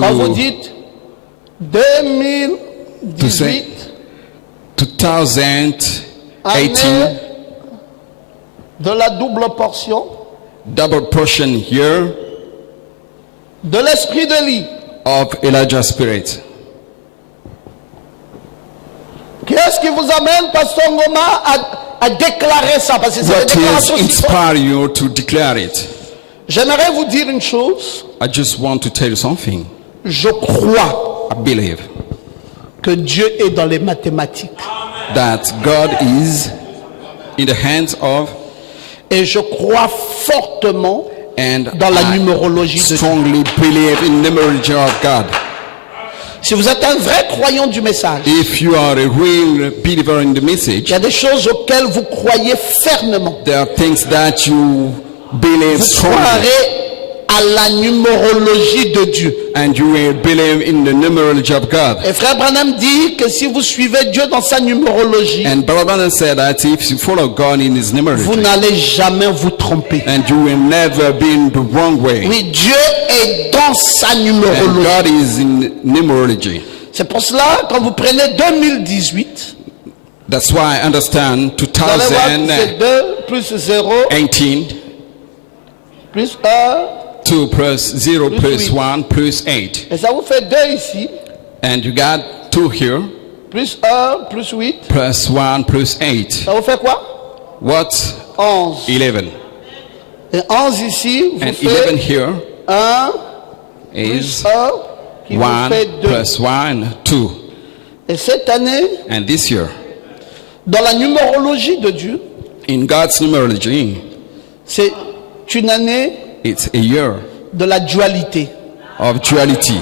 Quand vous dites 2018, 2018, année de la double portion, double portion year de l'esprit d'Élie. of Elijah's spirit. Qu'est-ce qui vous amène, Pasteur Ngoma, à déclarer ça? Parce que c'est What des déclarations has qui sont... inspired you to declare it? J'aimerais vous dire une chose. I just want to tell you something. Je crois I believe que Dieu est dans les mathématiques. that God is in the hands of, Et je crois fortement and dans la I numérologie de Dieu. strongly believe in numerology of God. Si vous êtes un vrai croyant du message, If you are a real believer in the il message, y a des choses auxquelles vous croyez fermement. there are things that you believe Vous strongly, croirez à la numérologie de Dieu. and you will believe in the numerology of God. Et Frère Branham dit que si vous suivez Dieu dans sa numérologie, And Brother Branham said that if you follow God in His vous numerology, n'allez jamais vous tromper. and you will never be in the wrong way. Oui, Dieu est dans sa And numérologie. God is in numerology. C'est pour cela, quand vous prenez 2018, That's why I understand vous allez voir que c'est 2 plus 0 2018, plus 1. 2 plus 0 Plus plus 8. 1 plus 8. Et ça vous fait 2 ici, And you got 2 here, plus 1, plus 8. plus 1 plus 8. Ça vous fait quoi? What's 11. 11? Et 11 ici, vous And 11 faites here 1 is plus 1 qui vous 1 fait 2. plus 1, 2. Et cette année, And this year, dans la numérologie de Dieu, in God's numerology, c'est une année it's a year de la dualité. of duality.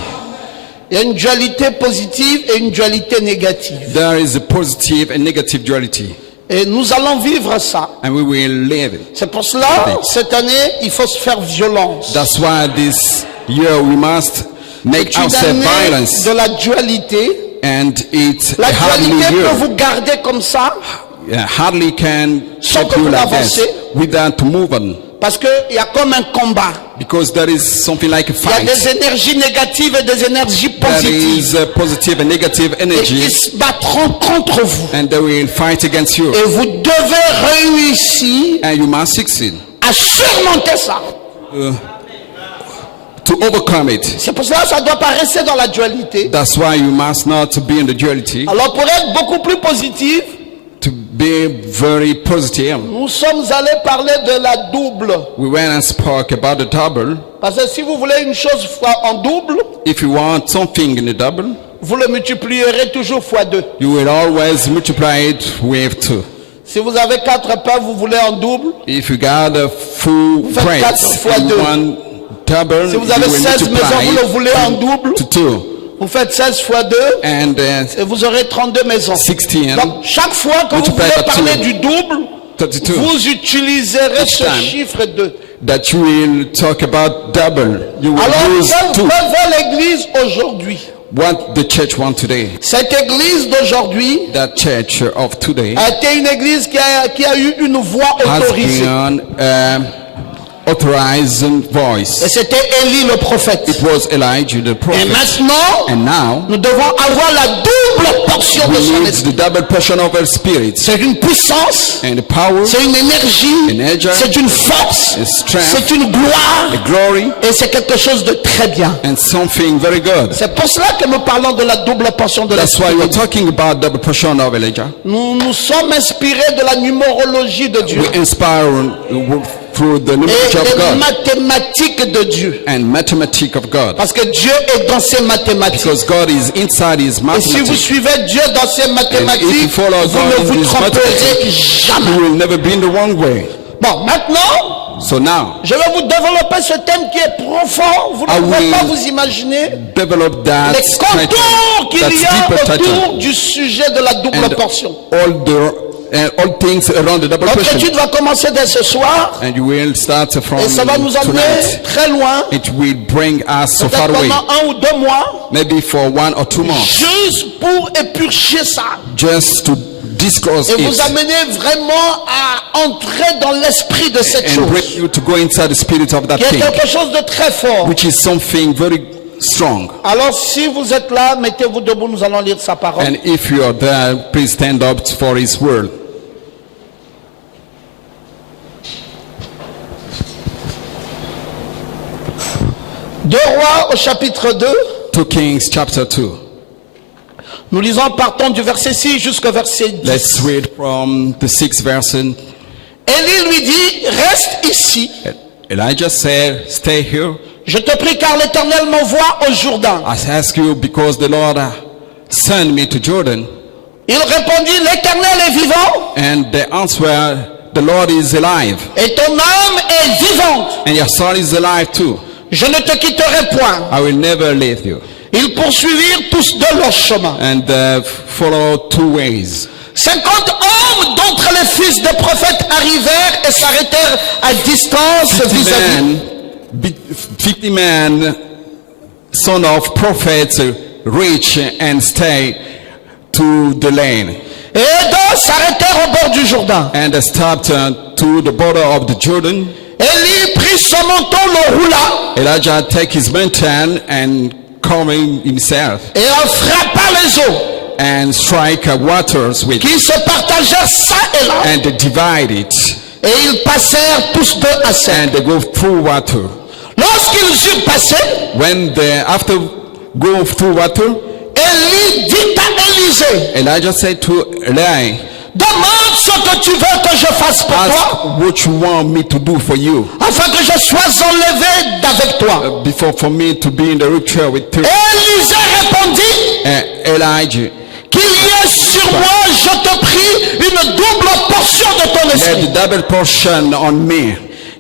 Il y a une dualité positive et une dualité négative. There is a positive and negative duality, Et nous allons vivre ça. and we will live it. C'est pour cela, cette année, il faut se faire violence. That's why this year we must make C'est une ourselves année violence, de la dualité. and it's La a hardly dualité peut year. vous garder comme ça, Hardly can Sans keep que you vous like this avancez. without to move on, parce qu'il y a comme un combat. because there is something like a Il y a fight. des énergies négatives et des énergies There positives. is a positive and negative Et energy, qui se battront contre vous. and they will fight against you, Et vous devez réussir and you must succeed à surmonter ça. to overcome it. C'est pour cela que ça ne doit pas rester dans la dualité. That's why you must not be in the duality. Alors pour être beaucoup plus positif, To be very positive, nous sommes allés parler de la double. we went and spoke about the double. Parce que si vous voulez une chose en double, If you want something in the double, vous le multiplierez toujours fois 2. you will always multiply it with 2. Si vous avez 4 pains, vous voulez en double. If you got a full faites bread 4 fois and 2. one double, Si vous you avez will 16 maisons, multiply vous le voulez en double. to 2. Vous faites 16 fois 2 And et vous aurez 32 maisons. 16, Donc chaque fois que vous multiply voulez by parler two. du double, 32. vous utiliserez Each ce time. chiffre 2. That you will talk about double. You will Alors, use que 2. veut l'église aujourd'hui? What the church wants today. Cette église d'aujourd'hui That church of today a été une église qui a eu une voix has autorisée. been authorized voice. Et c'était Élie le prophète. It was Elijah the Et prophet. maintenant, And now nous devons avoir la double portion de we son need esprit. the double portion of her spirit. C'est une puissance, And the power, c'est une énergie, Energy, c'est une force, a strength, c'est une gloire the glory, et c'est quelque chose de très bien. and something very good. C'est pour cela que nous parlons de la double portion de That's why l'esprit. we're talking about double portion of Elijah. Nous nous sommes inspirés de la numérologie de Dieu We inspire through the et knowledge of des God mathématiques de Dieu. and mathematics of God. Parce que Dieu est dans ses mathématiques. Because God is inside His Et si vous mathematics. suivez Dieu dans ses And if you mathématiques, follow vous God ne in vous His tromperez mathematics, jamais. you will never be in the wrong way. Bon, maintenant, So now, je vais vous développer ce thème qui est profond. Vous I ne pouvez will pas vous imaginer develop that les contours title, qu'il that's y a deeper autour title, du sujet de la double and portion. all things around the double Notre portion. étude va commencer dès ce soir And you will start from et ça va nous amener tonight. très loin, It will bring us so far peut-être away, pendant 1 ou 2 mois, maybe for 1 or 2 months, juste pour épurcher ça just to disclose et vous it amener vraiment à entrer dans l'esprit de cette and bring chose, you to go inside the spirit of that qui est thing, quelque chose de très fort. which is something very strong. Alors si vous êtes là, mettez-vous debout, nous allons lire sa parole. And if you are there, please stand up for his word. Deux Rois au chapitre 2. 2 Kings chapter 2. Nous lisons partons du verset 6 jusqu'au verset 10. Let's read from the 6th verse. Élie lui dit, reste ici. Elijah said, stay here. Je te prie car l'Éternel m'envoie au Jourdain. I ask you because the Lord sent me to Jordan. Il répondit, l'Éternel est vivant And the answer, the Lord is alive. et ton âme est vivante. And your soul is alive too. Je ne te quitterai point. I will never leave you. Ils poursuivirent tous de leur chemin. And follow 2 ways. 50 hommes d'entre les fils des prophètes arrivèrent et s'arrêtèrent à distance 50 vis-à-vis. 50 men, son of prophets, reach and stay to the lane. Et deux s'arrêtèrent au bord du Jourdain. And stopped to the border of the Jordan. Élie prit son manteau, le roula Elijah take his mountain and covering himself et en frappa les eaux and strike waters with qui se partagèrent ça et là. and divide it Et ils passèrent tous deux à sec. and they go through water. Lorsqu'ils eurent passé, When they after go through water, Élie dit à Élisée, Elijah said to Eli, demande ce que tu veux que je fasse pour toi, ask what you want me to do for you afin que je sois enlevé d'avec toi. before for me to be in the ritual with you. Élisée répondit, Elijah, qu'il y ait sur moi, je te prie, une double portion de ton let esprit. the double portion on me.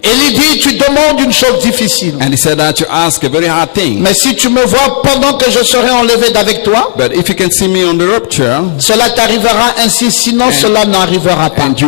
Élie dit, tu demandes une chose difficile. And he said that you ask a very hard thing. Mais si tu me vois pendant que je serai enlevé d'avec toi, But if you can see me on the rupture, cela t'arrivera ainsi, sinon cela n'arrivera pas. and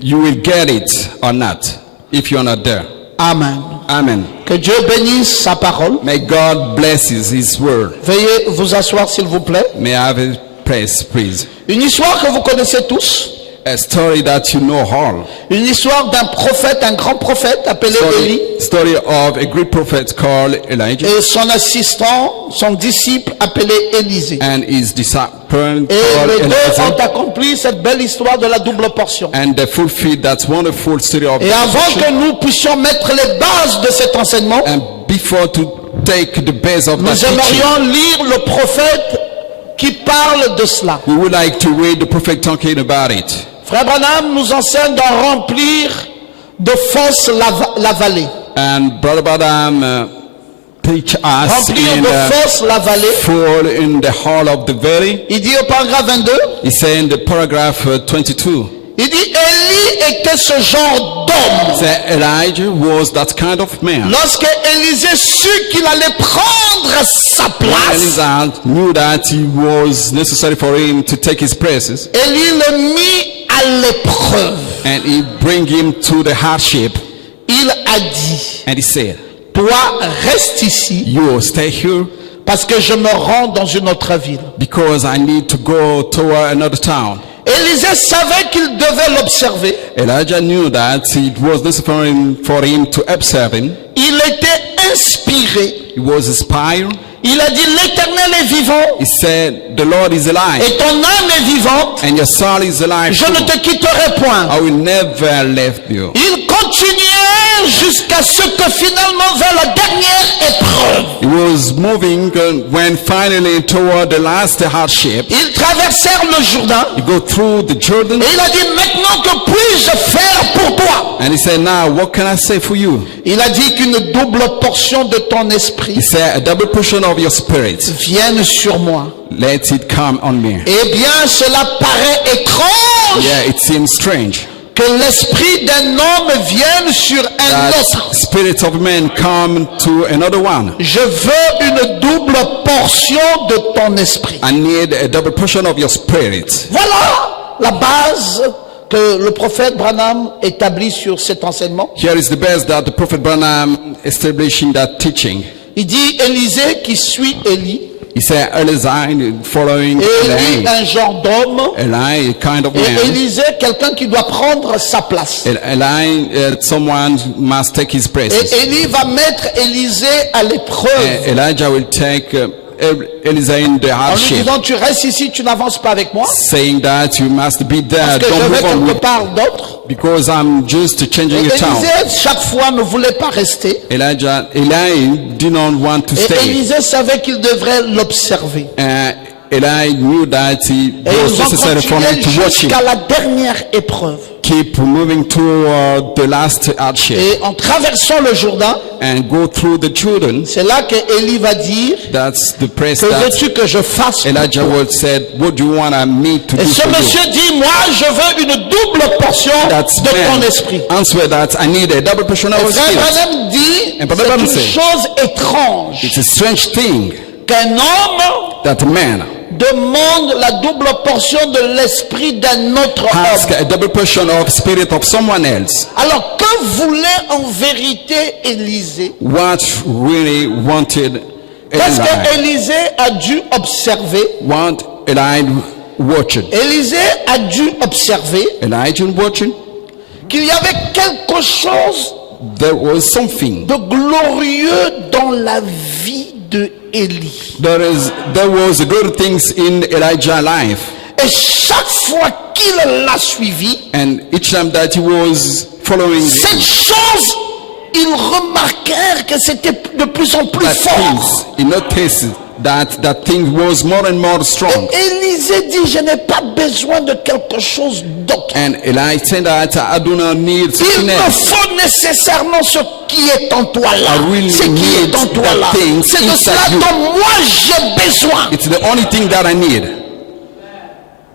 you will get it or not if you're not there. Amen. Amen. Que Dieu bénisse sa parole. May God bless his word. Veuillez vous asseoir s'il vous plaît. May I have a place, please? Une histoire que vous connaissez tous. A story that you know all. Une histoire d'un prophète, un grand prophète appelé Élie. Story of a great prophet called Elijah Et son assistant, son disciple appelé Élisée. and his disciple Et called les deux ont Elijah, accompli cette belle histoire de la double portion. and they fulfilled that wonderful story of Et avant que nous puissions mettre les bases de cet enseignement, and before to take the base of that nous teaching, aimerions lire le prophète qui parle de cela. we would like to read the prophet talking about it. Frère Branham nous enseigne d'en remplir de fosses la vallée. And Brother Badam teach us Remplir in de the fosses la vallée. fall in the hall of the valley. Il dit au paragraphe 22, He said in the paragraph 22, il dit Élie était ce genre d'homme. that Elijah was that kind of man. Lorsque Élisée sut qu'il allait prendre sa place, Elijah knew that it was necessary for him to take his places, Élie le mit à l'épreuve. and he bring him to the hardship, Il a dit, and he said, toi reste ici you stay here parce que je me rends dans une autre ville. because I need to go toward another town. Élisée savait qu'il devait l'observer. Elijah knew that it was necessary for him to observe him. Il était inspiré. He was inspired. Il a dit l'Éternel est vivant He said, the Lord is alive et ton âme est vivante. and your soul is alive Je ne too. te quitterai point. I will never leave you. Il continuait jusqu'à ce que finalement vers la dernière épreuve. He was moving when finally toward the last hardship. Ils traversèrent le Jourdain He go through the Jordan et il a dit maintenant que puis-je faire pour toi? and he said, now what can I say for you? Il a dit qu'une double portion de ton He esprit said, a double portion of your spirit, vienne sur moi. let it come on me. Eh bien, cela paraît étrange Yeah, it seems strange que l'esprit d'un homme vienne sur un that autre. spirit of man come to another one. Je veux une double portion de ton esprit. I need a double portion of your spirit. Voilà la base que le prophète Branham établit sur cet enseignement. Here is the best that the prophet Branham established in that teaching. Il dit Élisée qui suit Élie He said, Eli following Élie, Eli. un genre d'homme. Eli, a kind of Et man. Élisée, quelqu'un qui doit prendre sa place. Eli, someone must take his Et places. Élie va mettre Élisée à l'épreuve. Elijah will take Elisha in the En lui hardship, disant, tu restes ici, tu n'avances pas avec moi. saying that you must be there, Parce que je don't vais move on quelque with, part d'autre. because I'm just changing Et a town. Élisée, chaque fois, ne voulait pas rester. Eli did not want to Et stay. Élisée savait qu'il devrait l'observer. Eli knew that it Et was ils ont necessary for him continué to watch him, jusqu'à la dernière épreuve. keep moving toward the last hardship, Et en traversant le Jourdain, and go through the Jordan. c'est là que Élie va dire, That's the praise que that veux-tu que je fasse? Elijah would said, what do you want me to Et do ce for you? monsieur dit, moi, je veux une double portion That's de ton man esprit. answer that I need a double portion of Et Frère spirit. Branham dit, Et Brother Branham c'est une say, chose étrange It's a strange thing qu'un homme that a man demande la double portion de l'esprit d'un autre ask homme. a double portion of spirit of someone else. Alors, que voulait en vérité Élisée? What really wanted Parce Eli? que Élisée a dû observer. What Eli watching? Élisée a dû observer Elijah watching? qu'il y avait quelque chose There was something. de glorieux dans la vie de Élie. There was good things in Elijah's life. Et chaque fois qu'il l'a suivi, And each time that he was following cette him, chose, ils remarquèrent que c'était de plus en plus that fort. things, he noticed that thing was more and more strong. Élisée dit, je n'ai pas besoin de quelque chose d'autre. And Eli said that I do not need Il something me else. faut nécessairement ce qui est en toi là. I really Ce qui need est en toi that là. thing C'est de inside cela you. dont moi j'ai besoin. It's the only thing that I need.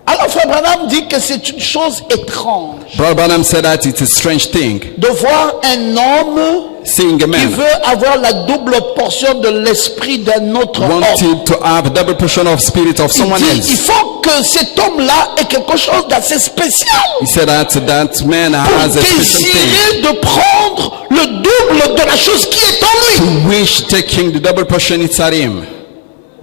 Alors Frère Branham dit que c'est une chose étrange Brother Branham said that it's a strange thing. de voir un homme Seeing a qui man veut avoir la double portion de l'esprit d'un autre homme. wanted to have a double portion of spirit of Il someone dit, il else. faut que cet homme-là ait quelque chose d'assez spécial He said that man pour has a special thing. désirer de prendre le double de la chose qui est en lui. Wish taking the double portion inside him.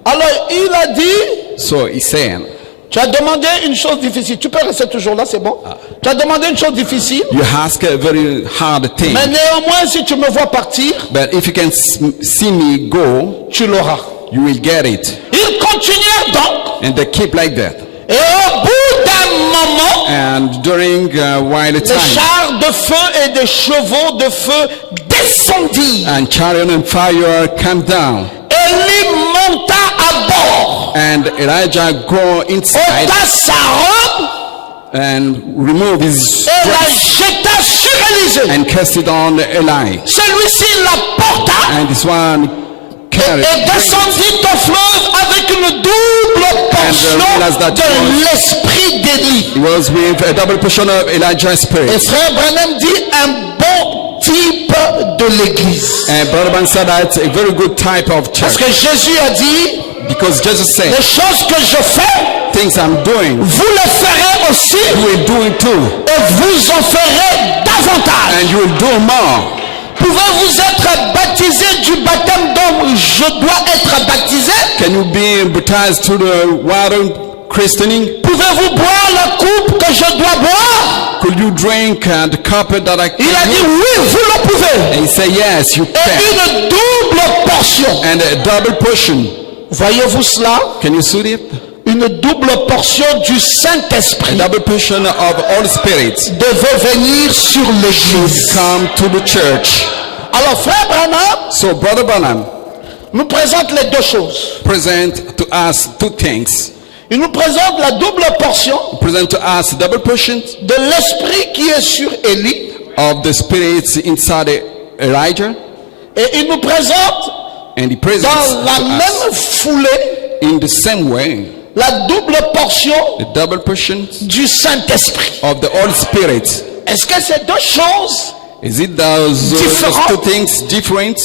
Alors il a dit, So he's saying, tu as demandé une chose difficile. Tu peux rester toujours là, c'est bon. Tu as demandé une chose difficile. you ask a very hard thing, Mais néanmoins, si tu me vois partir, but if you can see me go, tu l'auras. you will get it. Ils continuèrent donc. And they keep like that. Et au bout d'un moment, And during while the les time, chars de feu et des chevaux de feu descendirent. and chariot and fire came down, Élie monta à bord, and Elijah go inside ôta sa robe and remove his et la dress jeta sur Élisée. and cast it on Eli. Celui-ci la porta And this one carried et descendit au fleuve avec une double realized that portion de l'esprit d'Élie. He was with a double portion of Elijah's Et spirit. frère Branham dit un bon type de l'église. And Brother Branham said that's a very good type of Parce church, que Jésus a dit, because Jesus said, les choses que je fais, things I'm doing, vous les ferez aussi you will do it too, et vous en ferez davantage. and you will do more. Pouvez-vous être baptisé du baptême dont je dois être baptisé? Can you be baptized to the water christening? Pouvez-vous boire la coupe que je dois boire? Could you drink the cup that I Il a dit can? oui, vous le pouvez. And he said, yes, you Et can. une double portion. And a double portion. Voyez-vous cela? Can you see it? Une double portion du A Saint-Esprit double portion of all spirits devait venir sur l'église. come to the church. Alors frère Branham So Brother Branham nous présente les deux choses. present to us two things. Il nous présente la double portion Present to us double portion de l'esprit qui est sur Élie of the spirits inside Elijah, et il nous présente and he presents dans la to us même foulée in the same way la double portion the double portion du Saint-Esprit. of the Holy Spirit. Est-ce que ces deux choses? Is it those Different? two things different?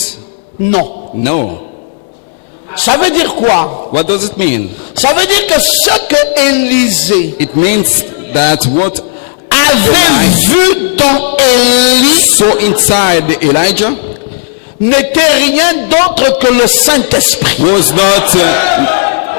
Non. No. Ça veut dire quoi? What does it mean? Ça veut dire que ce que Élisée It means that what avait vu dans Élie so inside Elijah n'était rien d'autre que le Saint-Esprit. was not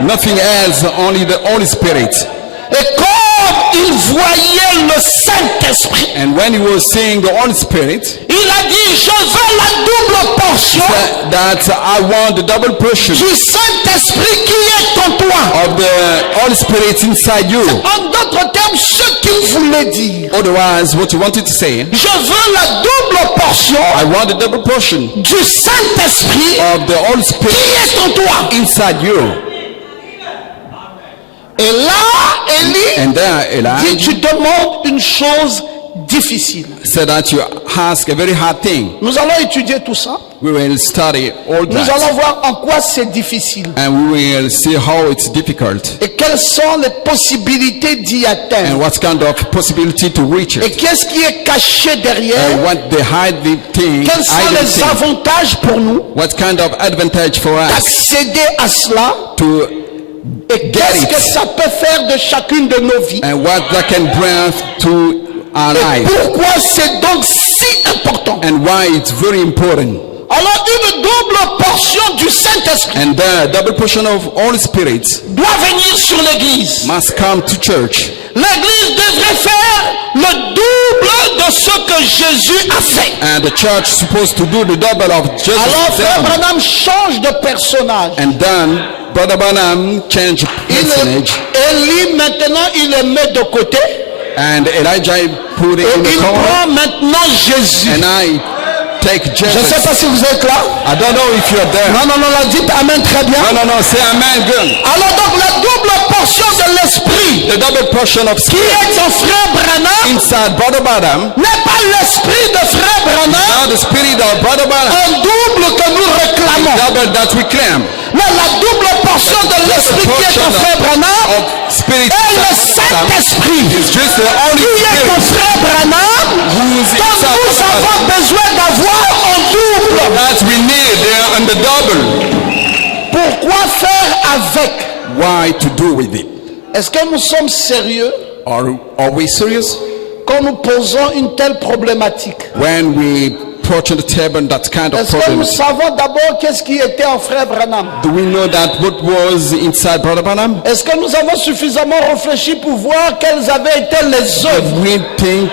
nothing else, only the Holy Spirit. Et comme il voyait le Saint-Esprit, And when he was seeing the Holy Spirit, il a dit, je veux la double portion that I want the double portion du Saint-Esprit qui est en toi. of the Holy Spirit inside you. En d'autres termes, ce qu'il voulait dire, Otherwise, what you wanted to say, je veux la double portion I want the double portion du Saint-Esprit of the Holy qui Spirit est en toi. inside you. Et là, Élie And there, dit, Eli tu demandes une chose difficile. said that you ask a very hard thing. Nous allons étudier tout ça. We will study all Nous allons that. voir en quoi c'est difficile And we will see how it's difficult. et quelles sont les possibilités d'y And atteindre. what kind of possibility to reach Et it. qu'est-ce qui est caché derrière? And what the hiding thing, Quels sont hiding les thing. avantages pour nous What kind of advantage for us d'accéder à cela? to Et get qu'est-ce it. que ça peut faire de chacune de nos vies? And what that can bring to our Et life. pourquoi c'est donc si important? And why it's very important. Alors une double portion du Saint-Esprit And the double portion of Holy Spirit doit venir sur l'Église. must come to church. L'Église devrait faire le double de ce que Jésus a fait. And the church is supposed to do the double of Jesus. Alors Frère done. Branham change de personnage. And then Brother Branham changed personage. Élie maintenant il le met de côté And Elijah put it et in the il corner. prend maintenant Jésus. And I take Je ne sais Jesus. pas si vous êtes là. I don't know if you're there. Non, dites Amen très bien. No, say amen good. Alors donc la double portion de l'esprit The double portion of qui spirit est en Frère Branham inside Brother Branham. n'est pas l'esprit de Frère Branham, Now the spirit of Brother Branham. un double que nous réclamons. Double that we claim. Mais la double portion de l'esprit qui est en Frère Branham Of spirit est le inside Saint-Esprit is just the Holy qui est en Spirit Frère Branham, who's dont inside nous Brother Branham. avons besoin d'avoir en double. That we need there on the double. Pourquoi faire avec? Why to do with it? Est-ce que nous sommes sérieux Are we serious? quand nous posons une telle problématique? When we approach on the table that kind of Est-ce que nous problems, savons d'abord qu'est-ce qui était en Frère Branham? do we know that what was inside Brother Branham? Est-ce que nous avons suffisamment réfléchi pour voir quelles avaient été les œuvres We think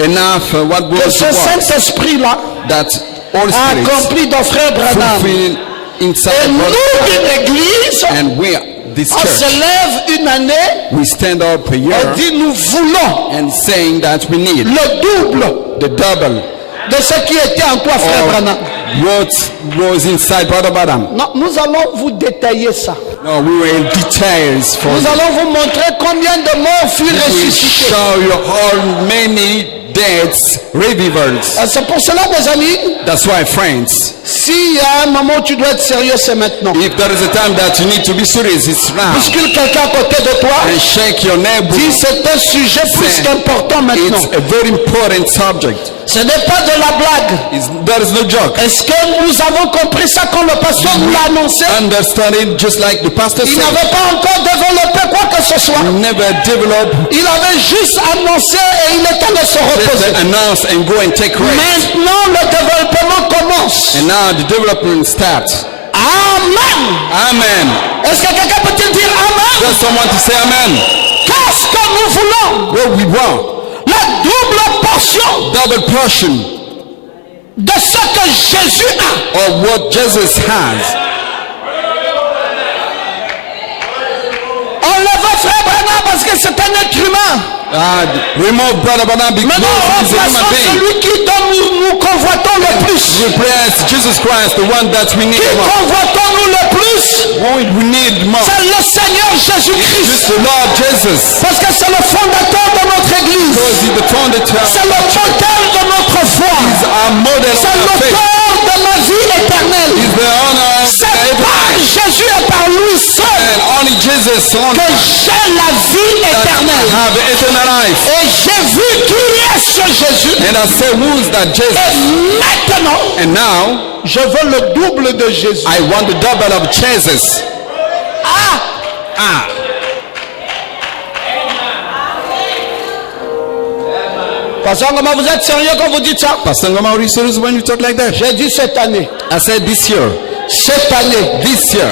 enough what que was ce the work Saint-Esprit-là that Holy a Spirit accompli dans Frère Branham? fulfilled Et inside nous, Brother Branham. une église, And we, this on se church, lève une année, we stand up a on year dit nous voulons and saying that we need le double the double de ce qui était en toi, Frère Branham. of what was inside Brother Branham. Non, nous allons vous détailler ça. No, we will details for Nous you. allons vous montrer combien de morts furent We ressuscités. show you how many deaths, revivals. C'est pour cela, mes amis, That's why, friends, s'il y a un moment où tu dois être sérieux, c'est maintenant. if there is a time that you need to be serious, it's now. Bouscule quelqu'un à côté de toi, And shake your neighbor. dis c'est un sujet plus Say, qu'important maintenant. It's a very important subject. Ce n'est pas de la blague. There is no joke. Est-ce que nous avons compris ça quand le pasteur nous l'a annoncé? Understand it just like the pastor Il said. n'avait pas encore développé quoi que ce soit. Never develop, Il avait juste annoncé et il est allé se reposer. announce and go and take rest. Maintenant, le développement commence. And now the development starts. Amen. Amen. Est-ce que quelqu'un peut-il dire Amen? There's someone to say amen. Qu'est-ce que nous voulons? What we want, La double portion double portion de ce que Jésus a. of what Jesus has. Enlevez Frère Branham parce que c'est un être humain. Remove Brother Branham because Maintenant, he's a human remplaçons being. celui qui dont nous convoitons le plus. Replace Jesus Christ, the one that we need Qui more. convoitons-nous le plus? We need more. C'est le Seigneur Just Jésus-Christ. the Lord Jesus. Parce que c'est le fondateur de notre église. Because he's the founder. C'est le moteur de notre foi. He's our model C'est of faith. l'auteur de ma vie éternelle. He's the honor of C'est par Jésus et par lui seul and only Jesus on que j'ai la vie éternelle. have eternal life. Et j'ai vu qui est ce Jésus. And I say, who's that Jesus? Et maintenant, And now, je veux le double de Jésus. I want the double of Jesus. Pasteur Ngoma, vous êtes sérieux quand vous dites ça? Pastor Ngoma, are you serious when you talk like that? J'ai dit cette année. I said this year. Cette année. This year.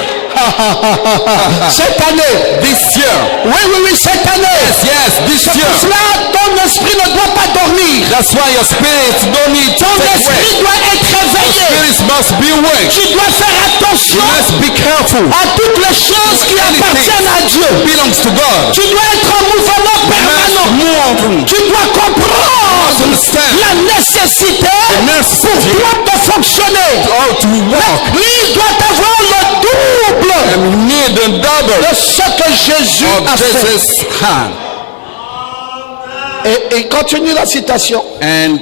Cette année. This year. Oui, cette année. Yes, this C'est year. pour cela, ton esprit ne doit pas dormir. That's why your spirit don't need to Ton take esprit away. doit être réveillé. Spirit must be awake. Tu dois faire You attention must be careful. à toutes les choses qui appartiennent à Dieu. Belongs to God. Tu dois être en mouvement permanent. Move. Tu dois comprendre Understand. la nécessité necessity. pour toi de fonctionner. How to walk. Lui doit avoir le double And you need the double de ce que Jésus a of fait. Jesus' hand. Et continue la citation. And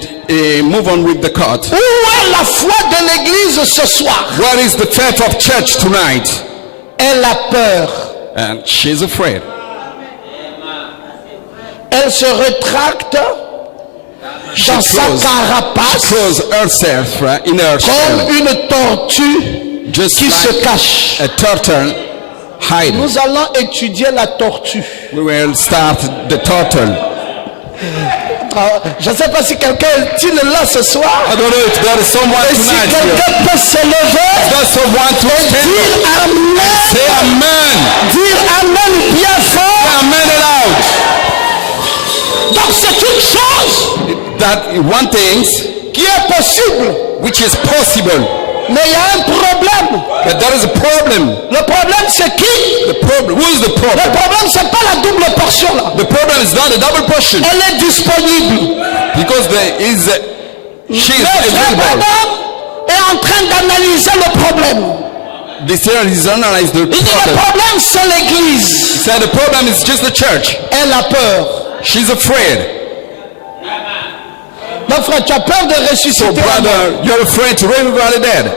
move on with the cut. Où est la foi de l'Église ce soir? What is the faith of church tonight? Elle a peur. And she's afraid. Elle se rétracte dans sa She carapace closes herself right, in her shell, comme une tortue just qui se like cache. a turtle hiding. Nous allons étudier la tortue. We will start the turtle. Je ne sais pas si quelqu'un est-il là ce soir. I don't know if there is someone Et si tonight here. quelqu'un peut se lever There's someone to et stand dire up. Amen. Say amen. Dire Amen bien fort. Amen aloud. Donc c'est une chose That one thing qui est possible. which is possible. Mais il y a un problème. But there is a problem. Le problème c'est qui? The problem. Who is the Le problem? problème c'est pas la double portion là. The problem is not a double portion Elle est disponible. because there is she is Le frère available. Branham est en train d'analyser le problème. This here is analyzed the Il dit le problem. problème c'est l'église. He said the problem is just the church. Elle a peur. She's afraid. Donc frère, tu as peur de So ressusciter. un mort. brother, you're afraid to raise the dead.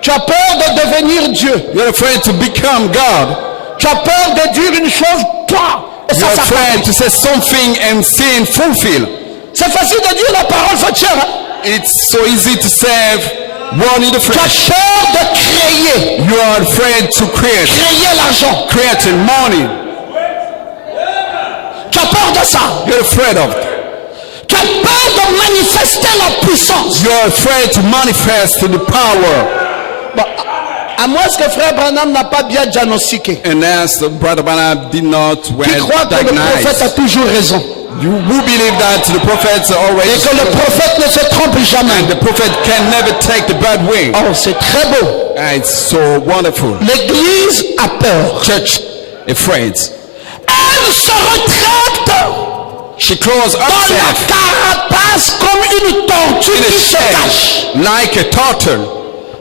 Tu as peur de devenir Dieu. You're afraid to become God. Tu as peur de dire une chose, toi. Et You're ça afraid s'accomplit. to say something and see it fulfill. C'est facile de dire la parole fait chair. Hein? It's so easy to say one in the Tu as flesh. peur de créer. You are afraid to create L'argent. money. Tu as peur de ça. You're afraid of it. Tu as peur de manifester la puissance. You're afraid to manifest the power. Bon, à moins que frère Branham n'a pas bien diagnostiqué. And as Brother Branham did not Qui well croit que le prophète a diagnosed. toujours raison. You who believe that the prophets Et always que le prophète ne se trompe jamais. and the prophet can never take the bad way. Oh, c'est très beau. And it's so wonderful. L'église a peur. Church afraid. Elle se rétracte She closed dans la herself carapace comme une tortue in a qui se cache. shell like a turtle.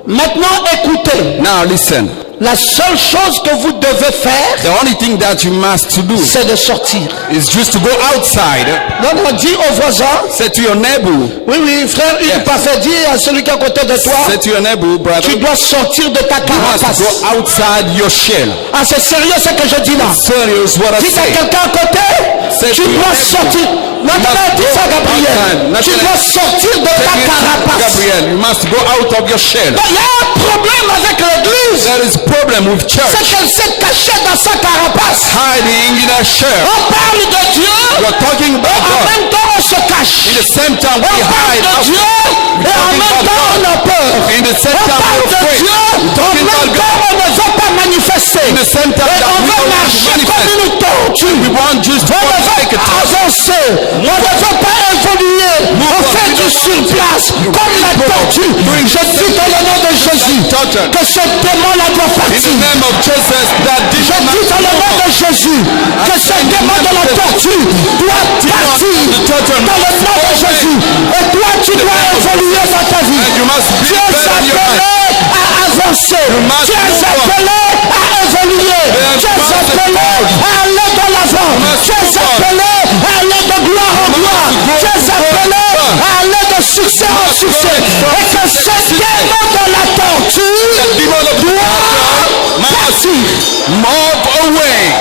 Maintenant, écoutez. Now listen. La seule chose que vous devez faire, The only thing that you must to do c'est de sortir. is just to go outside. Donc, on dit au voisin, Say to your neighbor. oui, frère, il Yes. n'est pas fait dire à celui qui est à côté de toi, Say to your neighbor, brother. tu You dois sortir de ta must carapace. go outside your shell. Ah, c'est sérieux ce que je dis là. Serious what I Dis à say. quelqu'un à côté, C'est tu que- dois sortir. Maintenant, must dis go ça, Gabriel. outside. Tu dois sortir de ta carapace. Gabriel, you must go out of your shell. Donc, il y a un problème avec l'église. There is problem with church. C'est qu'elle s'est cachée dans sa carapace. Hiding in a shell. On parle de Dieu, You're talking about en God. même temps on se cache. In the same time On we parle hide. de Dieu, et en même temps on a peur. In the same On time parle we're de afraid. Dieu, We're en talking même about temps God. on ne veut pas manifester. In the same time Et that on we veut don't want to marcher comme manifest. une tortue. We want just to On ne veut take a pas time. avancer. On ne veut pas évoluer. On fait du surplace comme la tortue. Je dis dans le nom de Jésus que ce démon-là doit In the partir. name of Jesus, that Je demon dis dans le nom de Jésus que ce démon de la tortue doit partir dans le nom de Jésus. Et toi, tu dois évoluer dans ta vie. and you must be Tu es better in your appelé life. à avancer. must Tu es move on. appelé à évoluer. Tu es must appelé à aller de l'avant. must Tu es move on. appelé à aller de gloire en gloire. go Tu es appelé forward. à aller de succès en succès. Et que ce démon de la tortue demon of the doit must partir. move away.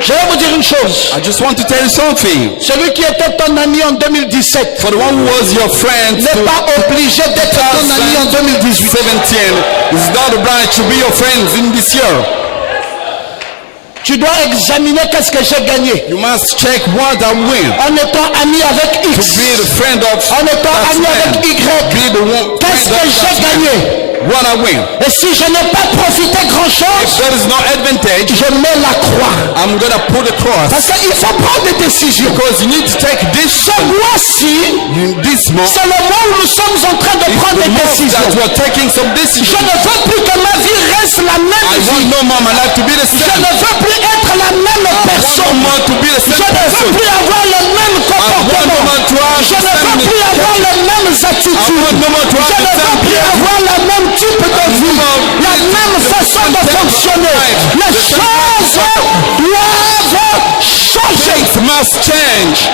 Je vais vous dire une chose. I just want to tell you something. Celui qui était ton ami en 2017 For the one who was your friend n'est pas obligé d'être ton ami en 2018. 2017 is not obliged to be your friends in this year. Tu dois examiner qu'est-ce que j'ai gagné. You must check what I win. En étant ami avec To X. be the friend of En étant that ami man. avec Y. Be the one Qu'est-ce friend que of j'ai that man. gagné? What I win. Et si je n'ai pas profité grand-chose, If there is no advantage, je mets la croix. I'm gonna put a cross. Parce qu'il faut prendre des décisions. Because you need to take this Ce mois-ci, this month. c'est le mois où nous sommes en train de prendre The des month décisions. that you are taking some Je decisions. ne veux plus que ma vie reste la I même want vie. no more my life to be the Je same. ne veux plus être la même I want no personne. more to be the Je same ne veux person. plus avoir le même I want no comportement. more to have Je the ne veux same plus avoir les mêmes I attitudes. want no more to Je have ne the veux same plus avoir le même type de vie, la même façon de fonctionner. Les choses doivent changer. Things must change.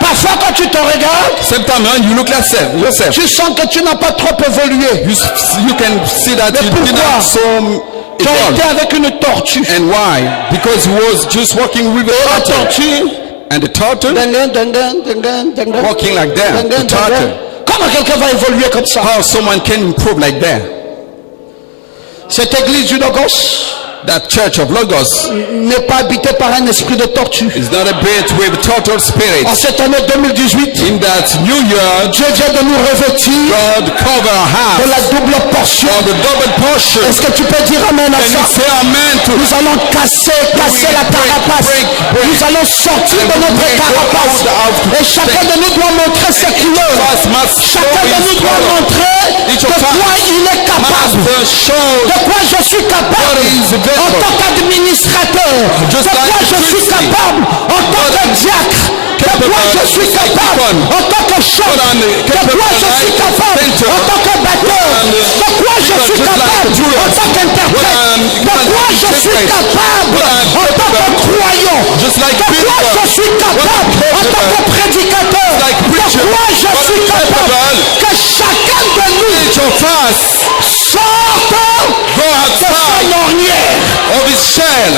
Parfois, quand tu te regardes, Sometimes when you look at yourself, tu sens que tu n'as pas trop évolué. you can see that you pourquoi? did not so Tu as été evolve. avec une tortue. And why? Because he was just walking with La a turtle. tortue, And the turtle walking like that. The turtle. Comment quelqu'un va évoluer comme ça? How someone can improve like that? Cette église du Logos That church of Logos n'est pas habitée par un esprit de tortue. is not a bit with turtle En spirits. cette année 2018, In that new year, Dieu vient de nous revêtir God cover de half la double portion. of the double portion. Est-ce que tu peux dire amen à Can you ça? say amen to Nous allons casser la carapace. break. Nous allons sortir de notre carapace. Et chacun de nous doit montrer ses couleurs. us? Must show Chacun de nous his doit color. montrer Each de of us quoi il est capable. Must show De quoi je suis capable What is available. en tant qu'administrateur. Just De quoi like je suis priestly. capable en tant que diacre. De quoi je suis capable en tant que chef. De quoi je suis capable en tant que batteur. De quoi je suis capable en tant qu'interprète. De quoi je suis capable en tant que croyant. Just like De quoi je suis capable en tant que prédicateur. De quoi je suis capable que chacun de nous each of us sorte go de sa outside ornière. of his shell.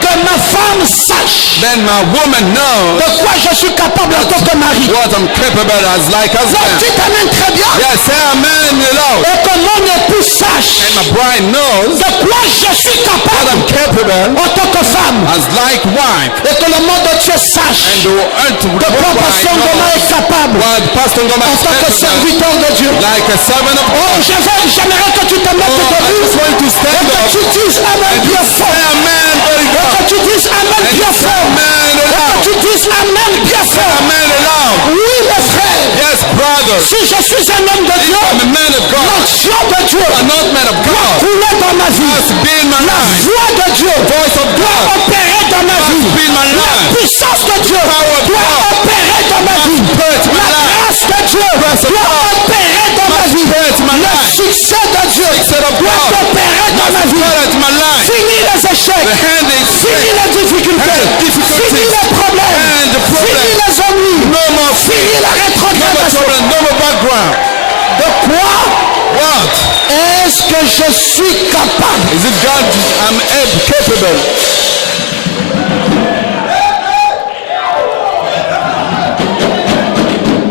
Que ma femme sache Then my woman knows de quoi je suis capable en tant que mari. what I'm capable as like Donc husband. tu t'amènes très bien. Yes, say amen aloud. Et que mon époux sache And my bride knows de quoi je suis what capable I'm capable en tant que femme. as like wife. Et que le monde entier sache And the earth de would quoi Pasteur Ngoma est capable what Pastor Ngoma en is tant que capable serviteur de Dieu. like a servant of Oh, God. j'aimerais que tu te mettes I debout just want to et stand que up tu dises amen bien say fort. amen very Et good. que tu dises amen And bien say fort. amen Et que aloud. tu dises amen bien fort. Amen aloud. Oui, mes frères. Yes, brothers. Si je suis un homme de Dieu, I'm a man of God. l'action de Dieu I'm not man of doit God. couler dans ma vie. Must be in my La life. voix de Dieu Voice of doit God. opérer dans ma vie. Must be in my La life. puissance de Dieu Power of doit God. opérer dans ma vie. Must be in my La life. grâce de Dieu Grace of doit God. opérer dans ma vie. be in my Le life. succès de Dieu Success of doit God. opérer dans ma vie. Spirit in my life. Fini les échecs. The hand is Fini les difficultés. And difficulties. Fini les problèmes. And the problem. Fini les ennuis. No more Fini la no more rétrogradation. trouble, no more background. De quoi What? est-ce que je suis capable? Is it God I'm capable?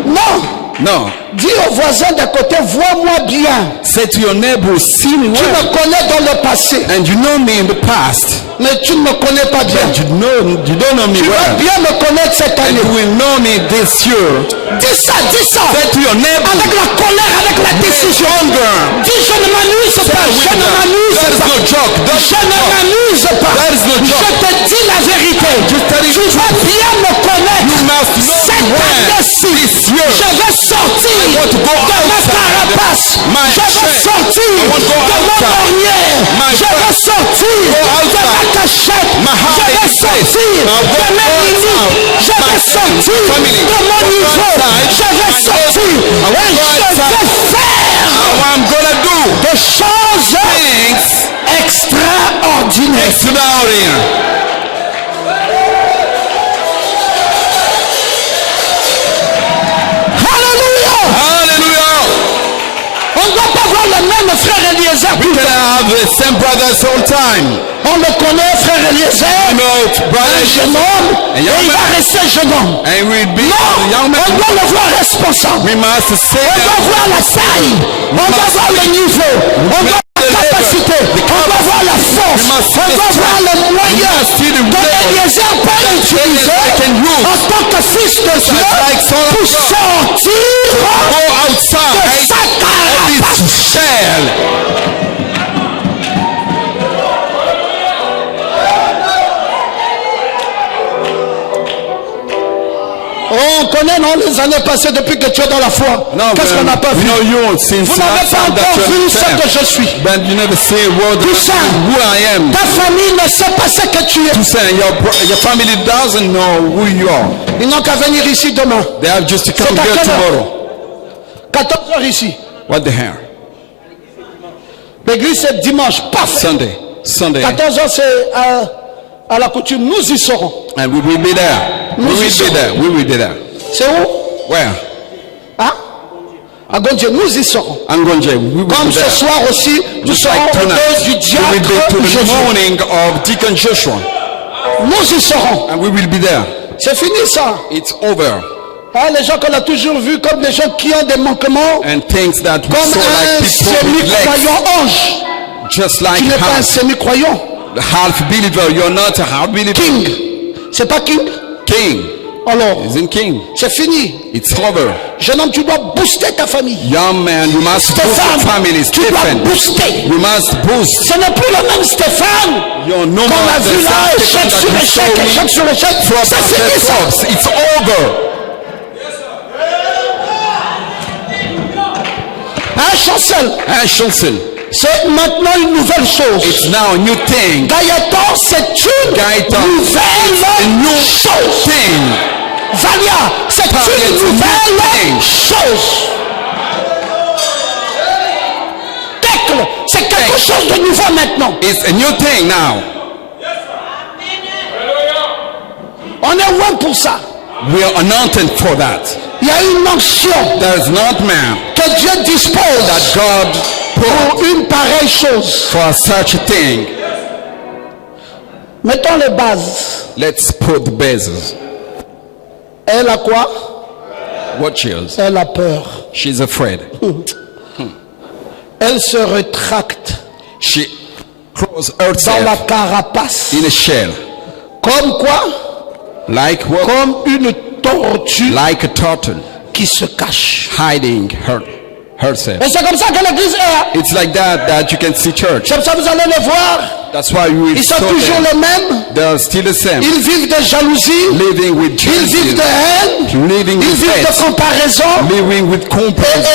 Non. No. Dis au voisin d'à côté, vois-moi bien. Say to your neighbor, see me Tu well. me connais dans le passé, And you know me in the past. mais tu ne me connais pas bien. But you don't know me Tu vas well. bien me connaître cette And année. you will know me this year. Dis ça, dis ça. Say to your neighbor, Avec la colère, avec la décision. Dis, je ne m'amuse pas, je ne m'amuse that is pas. no joke. Don't Je ne m'amuse pas. That is no Je joke. te dis la vérité. Tu vas bien me connaître. You must know Cette me well. année-ci, This year. je vais sortir I want to go de ma outside. carapace. My Je vais shame. sortir I want to go de mon outside. ornière. My Je vais shame. sortir Go de ma outside. cachette. My Je vais hiding place. sortir I de will mes go limites. outside. Je My vais sortir family. de mon Go niveau. outside. Je vais My sortir I will et go je outside. vais faire How I'm gonna do des choses things extraordinaires. extraordinary. Alléluia! Hallelujah. On ne doit pas voir le même frère Eliezer. We can have the same brothers all time. On le connaît, frère Eliezer, You know, un brother, jeune homme, a et young il va man. rester jeune homme. And we'll be Non, a young on man. doit le voir responsable. We must say On doit that. voir la taille, on doit voir le niveau, on doit voir la capacité, on doit voir la force, on doit voir le moyen que Eliezer peut utiliser en tant que fils de Dieu pour sortir Go de outside sa carapace. this shell. On connaît, non, les années passées depuis que tu es dans la foi. Qu'est-ce qu'on n'a pas vu? Vous n'avez pas encore vu ce que je suis. But you never say a word Toussaint, who I am. ta famille ne sait pas ce que tu es. Toussaint, your family doesn't know who you are. Ils n'ont qu'à venir ici demain. They have just to come C'est à here quelle heure? tomorrow. 14h ici. What the hell? L'église c'est dimanche. Paf. Sunday. 14h c'est à la coutume. Nous y serons. And we will be there. We will be there. We will be there. C'est où? Where? Hein? À Gondje, nous y serons. Angonje. We will Comme be ce there. soir aussi, nous Just serons like au tonight. deuil du We will diacre be to the Jésus. morning of Deacon Joshua. Nous y serons. And we will be there. C'est fini ça. It's over. Hein, les gens qu'on a toujours vus comme des gens qui ont des manquements, And things that we comme saw like un people with legs. semi-croyant ange. Just Tu like n'es pas un half, semi-croyant. half believer. You're not a half believer. King. C'est pas king. King. Alors, Isn't king. c'est fini. It's over. Jeune homme, tu dois booster ta famille. Young man, you must boost Stéphane, your family. tu dois Stephen, booster. you must boost. Ce n'est plus le même Stéphane You're no qu'on more a the vu là, same échec Stephen sur that you échec, saw échec me sur échec. throughout Ça the finit ça. cross. It's over. Hein, Chancel? And Schulzen, C'est maintenant une nouvelle chose. it's now a new thing. Gaëtan, c'est une Gaëtan, a nouvelle new chose. thing. Valia, c'est It's a une new nouvelle thing. chose. Tecle, c'est quelque chose de nouveau maintenant. It's a new thing now. On est loin pour ça. We are anointed for that. Il y a une onction There's not man que Dieu dispose that God put pour une pareille chose. for such a thing. Mettons les bases. Let's put the bases. Elle a quoi? Watch yours. Elle a peur. She's afraid. Elle se rétracte She closed dans la herself carapace. in a shell. Comme quoi? Like what? Comme une tortue Like a turtle qui se cache. hiding herself. Et c'est comme ça que l'église est. It's like that you can see church. Comme ça, vous allez les voir. That's why you will Ils sont saw toujours them. les mêmes. They're still the same. Ils vivent de jalousie. Living with Ils vivent jealousy, de haine. living Ils with vivent de hate, comparaison. living with Et comparison.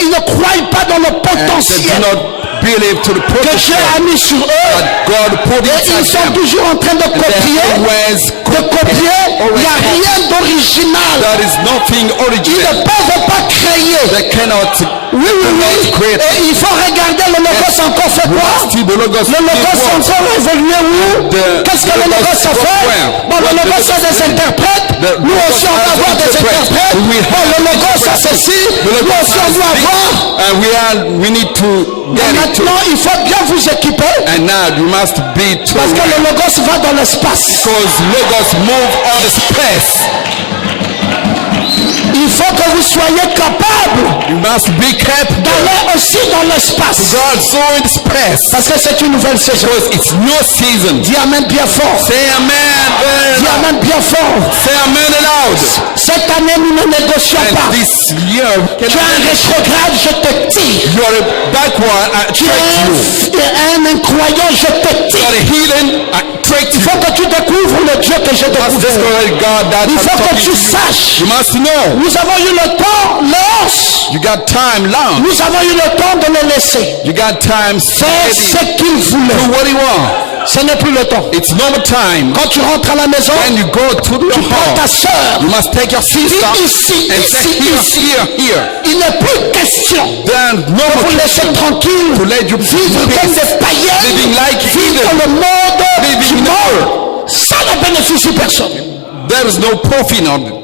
ils ne croient pas dans le And they do potentiel not believe to the que Dieu potential a mis sur eux. that God put Et ils inside sont them. toujours en train de They're copier. always De copier. Il n'y a rien d'original. There is nothing Ils ne original. peuvent pas créer. They cannot Oui, oui, oui. create. Et il faut regarder le logos encore fait quoi? See the logos. Le logos encore évolué où? Qu'est-ce que le logos a fait? Bon, le logos a des interprètes. Nous aussi on va avoir des interprètes. Bon, le logos a ceci. Nous aussi on doit avoir. And we need to Mais get it to. maintenant il faut bien vous équiper. And now you must be to. Parce que le logos va dans l'espace. Because logos move on the space. Il faut que vous soyez capables You must be capable. d'aller aussi dans l'espace. God so in space. Parce que c'est une nouvelle saison. Because it's new season. Dis amen bien fort. Say amen. Dis amen bien fort. Say amen loud. Cette année nous ne négocions pas. And this year, Tu es un rétrograde, je te tire. you are a backward. I Tu tricked you. es un incroyant, je te You tire. are a heathen. I tricked Il you. faut que tu découvres le Dieu que j'ai You must découvert. discover God that Il has faut que talking tu to you. saches. You must know. Nous avons eu le temps, l'os. You got time long. Nous avons eu le temps de le laisser You got time faire steady. ce qu'il voulait. Do what he wants. Ce n'est plus le temps. It's no more time. Quand tu rentres à la maison, When you go to your tu prends ta house, soeur. you must take your sister Ici, and say here, ici. here. Il n'est plus question Then no de more vous laisser tranquille. to let you Vivre comme des païens. living like Vivre heathen. dans le monde Living du in the monde. Ça ne bénéficie personne. There is no profit on it.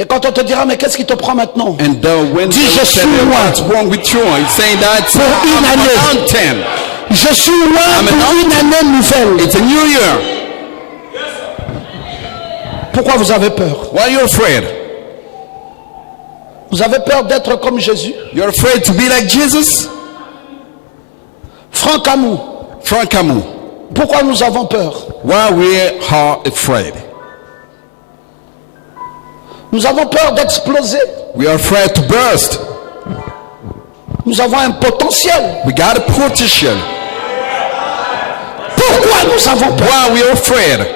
Et quand on te dira, mais qu'est-ce qui te prend maintenant? And when Dis, they je say, suis loin. what's wrong with you? It's saying that Pour une année. mountain. Je suis loin pour une année nouvelle. It's a new year. Pourquoi vous avez peur? Why are you afraid? Vous avez peur d'être comme Jésus? You're afraid to be like Jesus? Franck Camus. Franck Camus. Pourquoi nous avons peur? Why we are afraid? Nous avons peur d'exploser. We are afraid to burst. Nous avons un potentiel. We got a potential. Pourquoi nous avons peur? Why we are afraid?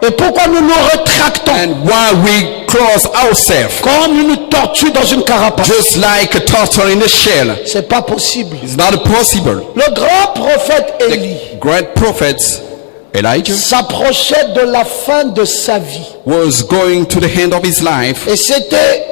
Et pourquoi nous nous rétractons And why we close ourselves? comme une tortue dans une carapace? Just like a turtle in a shell. C'est pas possible. It's not possible. Le grand prophète Élie Great prophets Elijah s'approchait de la fin de sa vie. was going to the end of his life, Et c'était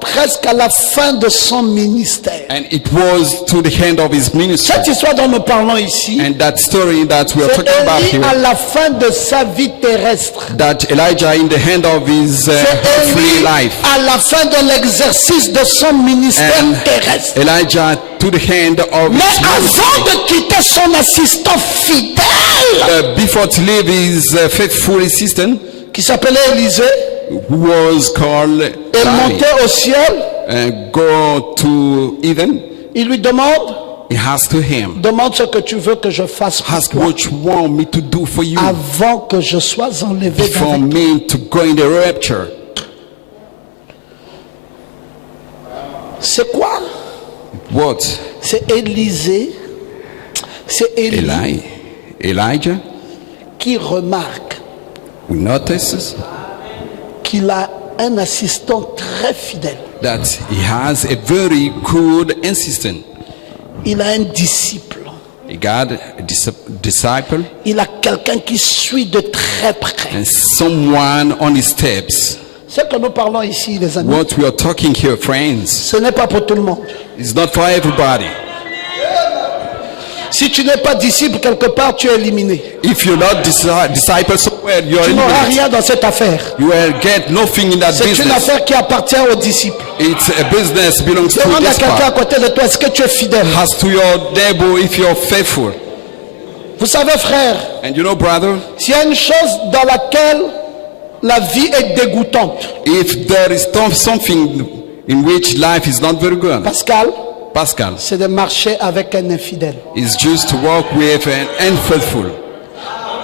presque à la fin de son ministère. and it was to the end of his ministry. Cette histoire dont nous parlons ici, And that story that we are c'est talking about Élie à here, la fin de sa vie terrestre. that Elijah in the end of his C'est earthly Élie life, à la fin de l'exercice de son ministère and terrestre. Elijah to the end of Mais his ministry. avant de quitter son assistant fidèle, Before to leave his faithful assistant, qui s'appelait Élisée, who was called et Eli, montait au ciel, go to Eden, il lui demande, he asked to him, demande ce que tu veux que je fasse pour ask toi what you want me to do for you avant que je sois enlevé for d'avec toi. me to go in the rapture. C'est quoi? What? C'est Élisée, c'est Élie Elijah, qui remarque we notice qu'il a un assistant très fidèle. that he has a very good assistant. Il a un disciple. He got a disciple Il a quelqu'un qui suit de très près. and someone on his steps. Ce que nous parlons ici, les amis, What we are talking here, friends, ce n'est pas pour tout le monde. is not for everybody. Si tu n'es pas disciple quelque part, tu es éliminé. If you're not disciple somewhere, you are Tu n'auras eliminated. rien dans cette affaire. You will get nothing in that C'est une business. affaire qui appartient aux disciples. It's a business belongs to Demande à this quelqu'un à part. côté de toi, est-ce que tu es fidèle? Has to your neighbor if you're faithful. Vous savez, frère, And you know, brother, s'il y a une chose dans laquelle la vie est dégoûtante, if there is something in which life is not very good, Pascal, c'est de marcher avec un infidèle. is just to walk with an unfaithful.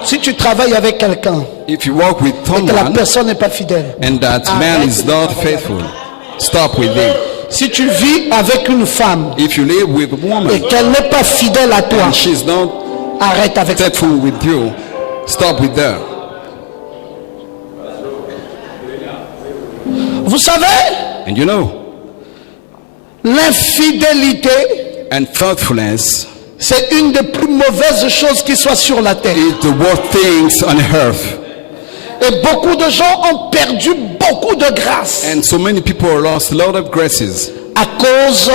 Si tu travailles avec quelqu'un If you walk with et que la someone personne n'est pas fidèle, and that man is not faithful, stop with him. si tu vis avec une femme If you live with a et woman qu'elle n'est pas fidèle à toi, and she's not arrête avec ça. faithful with you, stop with her. Vous savez, And you know, l'infidélité, and faithfulness c'est une des plus mauvaises choses qui soit sur la terre. is the worst things on earth. Et beaucoup de gens ont perdu beaucoup de grâce And so many people lost a lot of graces à cause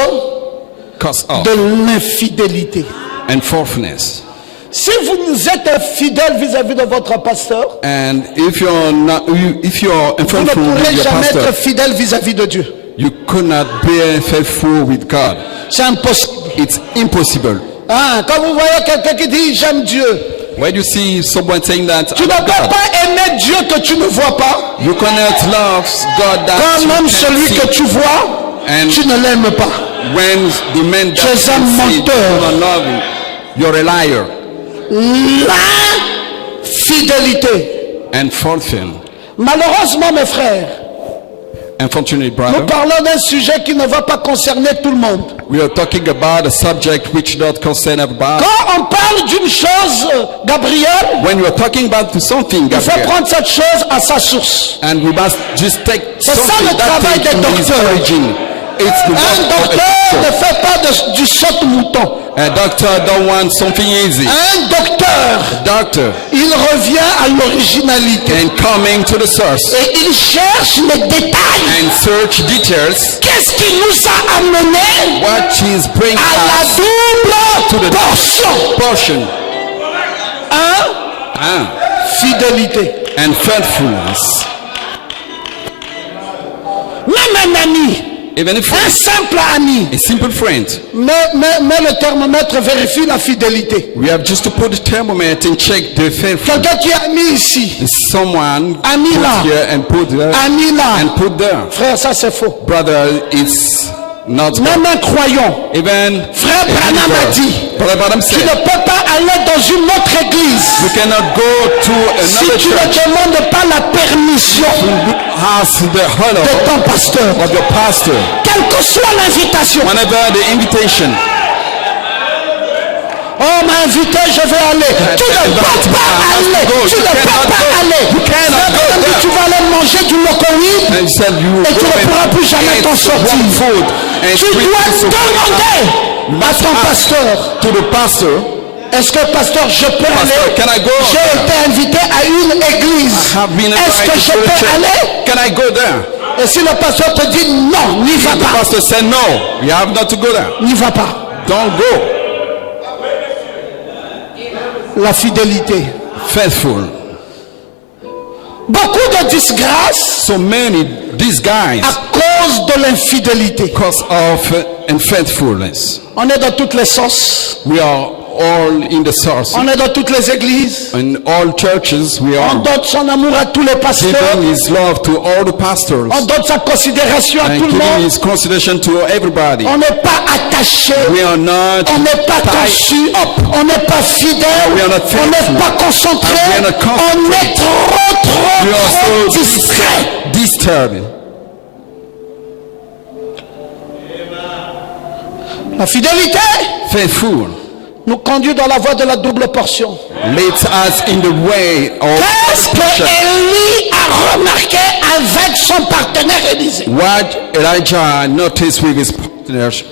because of de l'infidélité. and faithfulness. Si vous êtes infidèle vis-à-vis de votre pasteur, And if you're not, if you're vous ne unfaithful with pourrez your jamais pastor, être fidèle vis-à-vis de Dieu. you could not be faithful with God. C'est impossible. It's impossible. Hein, quand vous voyez quelqu'un qui dit j'aime Dieu, When you see someone saying that, tu I ne love peux God, pas aimer Dieu que tu ne vois pas, you cannot love God that quand you même can't celui see. que tu vois, And tu ne l'aimes pas. when the man that Tu es un you see, you menteur. don't love him, you're a liar L'infidélité. and faithful. Malheureusement, mes frères, Unfortunately, nous brother, parlons d'un sujet qui ne va pas concerner tout le monde. we are talking about a subject which not concern everybody. Quand on parle d'une chose, Gabriel, When you are talking about something, il faut Gabriel, prendre cette chose à sa source. and we must just take C'est ça something le that travail thing des to its docteurs. origin. It's the Un work of a docteur ne doctor. fait pas du saute-mouton. A doctor don't want something easy. Un docteur, Doctor il revient à l'originalité. and coming to the source Et il cherche les détails. and search details. Qu'est-ce qui nous a amené What is bring à la us double to the portion? portion Fidélité. and faithfulness. Même un ami Even a Un friend, simple ami. a simple friend. Mais le thermomètre vérifie la fidélité. We have just to put the thermometer and check the faithfulness. Quelqu'un qui est ami ici. Someone Ami put là. here and put there Ami là. and put there. Frère, ça c'est faux. Brother, it's not Même un croyant. even Frère a Branham a dit, believer. Brother Branham tu ne said, peux pas aller dans une autre église you cannot go to si another tu ne church demandes pas la permission ask the hello de ton pasteur. of your pastor. Quelle que soit l'invitation. Whenever the invitation, On m'a invité, je vais aller. Tu ne peux pas aller. Tu ne peux pas aller. Frère Branham dit, tu vas aller manger du locoïde and you said you et tu ne pourras plus jamais t'en sortir. food and Tu dois demander à ton pasteur. to the pastor. Est-ce que pasteur, je peux Pastor, aller? can I go? J'ai été invité à une église. Have been Est-ce que invited je to the peux church. aller? Can I go there? Et si le pasteur te dit non, n'y va The pas. pastor said no. You have not to go there. N'y va pas. Don't go. La fidélité. Faithful. Beaucoup de disgrâces So many these guys à cause de l'infidélité. because of unfaithfulness. On est dans toutes les sauces. We are all in the source. On est dans toutes les églises. In all churches we On are donne son amour à tous les pasteurs. giving his love to all the pastors On donne sa considération à and tout le giving monde. his consideration to everybody. On n'est pas attaché. We are not On n'est pas conçu. On n'est pas fidèle. We are not On faithful. n'est pas concentré. We are not concentrated. On est We are trop so distrait. disturbing. La fidélité Faithful nous conduit dans la voie de la double portion. leads us in the way of Qu'est-ce que Élie a remarqué avec son partenaire Élisée? what Elijah noticed with his partners.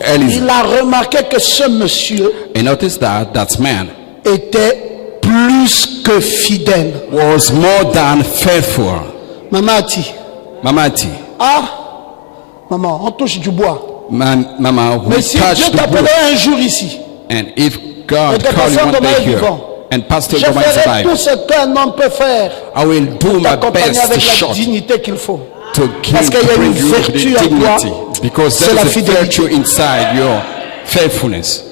Eliezer. Il a remarqué que ce monsieur He noticed that man était plus que fidèle. was more than faithful. Maman a dit, Mamati, ah, maman, on touche du bois. Mama, we Mais si Dieu touched the t'appelait wood. un jour ici, And if God Et que called you pasteur one Domain day est here, vivant. and Pastor je Domain is ferai tout alive, ce qu'un homme peut faire I will do pour my t'accompagner best to avec la short dignité qu'il faut. to Parce qu'il y a bring une you the vertu en toi, dignity, because c'est there la is a fidélité. virtue inside your faithfulness.